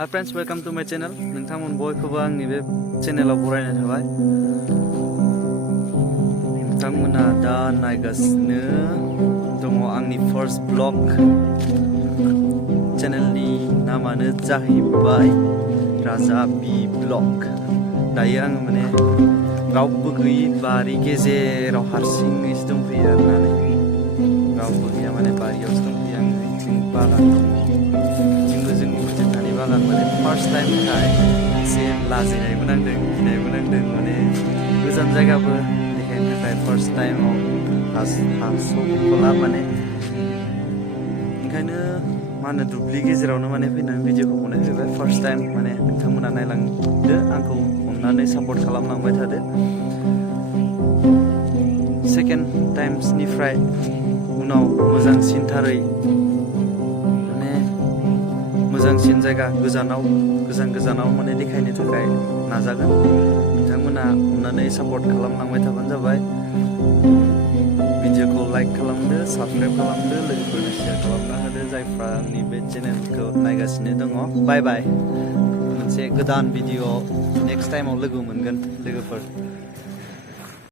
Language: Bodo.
Hi friends, welcome to my channel. नोंथांमोन बयखौबो आंनि बे चेनेलाव बरायनाय थाबाय। नोंथांमोना दा नायगासिनो दङ आंनि फर्स्ट ब्लग। चेनेलनि नामानो जाहैबाय राजा बि ब्लग। दायो आङो माने रावबो गैयि बारि गेजेराव हारसिङैसो दंफैयो आरोना। रावबो गैया माने बारियावसो दंफैयो आङो। बिथिं बागान दङ। बिथिंबो जोंनि जोंहानि बागान माने फार्स्ट टाइमखाय एसे लाजिनायबो नांदों, गिनायबो नांदों। माने गोजान जायगाबो देखायनो थाखाय फार्स्ट टाइमाव हास'ला माने। ओंखायनो मा होनो दुब्लि गेजेरावनो माने फैनानै भिडिअखौ बनाय फैबाय। फार्स्ट टाइम माने नोंथांमोना नायलांदो, आंखौ अननानै सापर्ट खालामलांबाय थादो। सेकेन्ड टाइम्सनिफ्राय उनाव मोजांसिनथारै माने मोजांसिन जायगा गोजानाव माने देखायनो थाखाय नाजागोन। नोंथांमोना अननानै सापर्ट खालामलांबाय थाबानो जाबाय। भिडिअखौ लाइक खालामदो, साबस्क्राइब खालामदो, लोगोफोरनो शेयार खालामना होदो जायफ्रा आंनि बे चेनेलखौ नायगासिनो दङ। बाय बाय। मोनसे गोदान भिडिअ नेक्स्ट टाइमाव लोगो मोनगोन लोगोफोर।